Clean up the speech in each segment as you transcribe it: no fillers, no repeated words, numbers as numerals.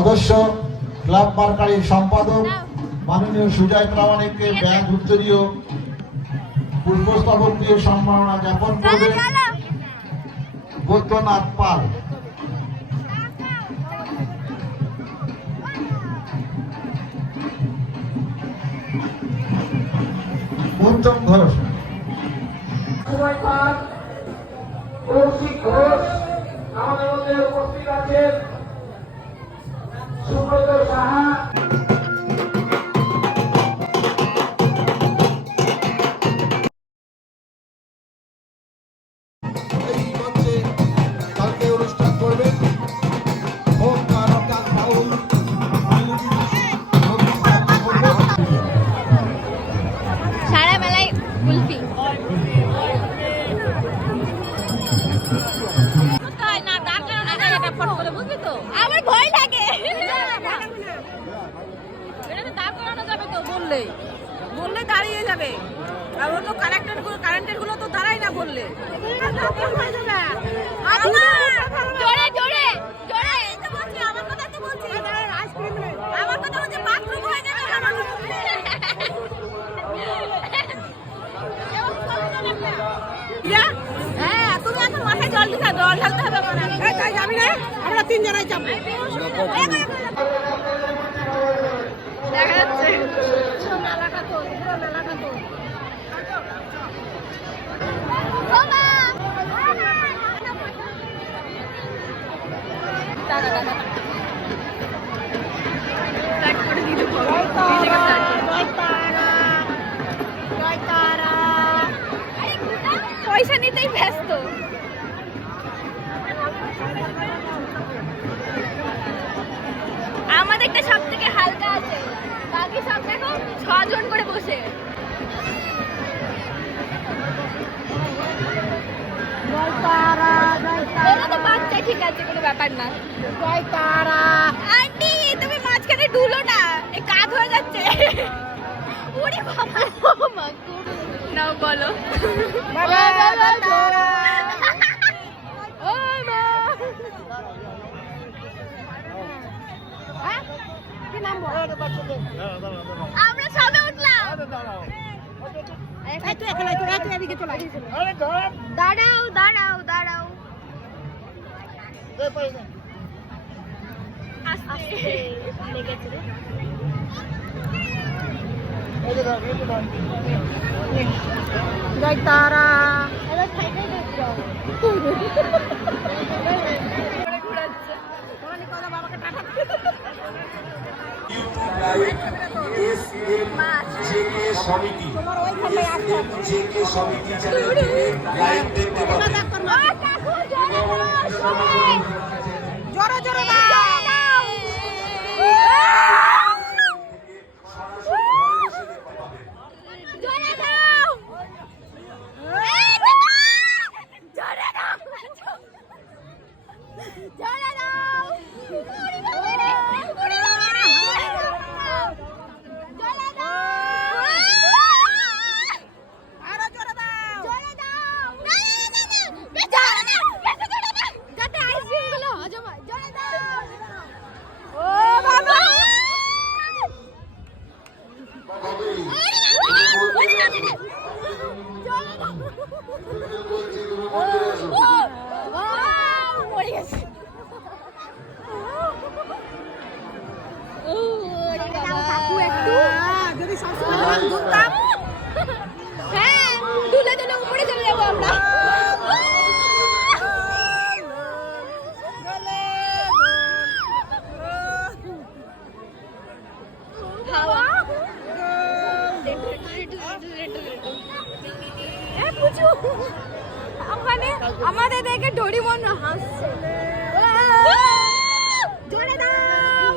সদস্য ক্লাব মার্কারির সম্পাদক মাননীয় সুজয় প্রামাণিককে ব্যাংক উত্তরীয় পুষ্পস্তবক দিয়ে সম্মাননা জ্ঞাপন করবেন বৈদ্যনাথ পাল। উত্তম ঘোষ, ঘোষ আমাদের মধ্যে উপস্থিত আছেন, সুব্রত সাহা। আমার ভয় লাগে, দাঁড় করানো যাবে তো, বললে দাঁড়িয়ে যাবে। আর ও তো কারেন্টের গুলো তো দাঁড়াই না বললে। জোরে জোরে জোরে আমার কথা তো বলছি, আমার কথা বলছে বাথরুম হয়ে যাবে। হ্যাঁ, তুমি এখন মাথায় জল ঢালতে হবে। তাই যাবি না, আমরা তিনজনাই যাবো। দেখা যাচ্ছে পয়সা নিতেই ব্যস্ত। আমাদেরটা সব থেকে হালকা আছে, বাকি সব দেখো 6 জন করে বসে। বাচ্চা ঠিক আছে, কোনো ব্যাপার না। আন্টি তুমি মাঝখানে ঢুলো না, কাজ হয়ে যাচ্ছে। নাও বলো আমরা সবে উঠলাম। দাঁড়াও দাঁড়াও দাঁড়াও, জয় তারা। জোরে জোরে হ্যাঁ, দুলে দুলে উপরে চলে যাবো আমরা। ওখানে আমাদের দেখে ডোরিমন হাসছে। জোরে দাও,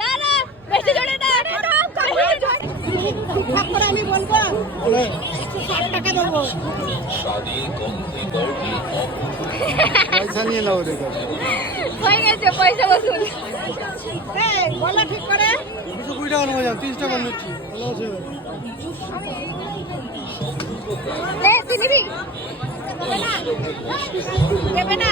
না না বেশি জোরে দাও। আমি বলবো 160 টাকা দেবো। পয়সা নিয়ে নাও, দেখো হয়ে গেছে পয়সা বসুল। বলা ঠিক করে 20 টাকা নেবো, 30 টাকা নিচ্ছি। তুই নিবি? দেবে না।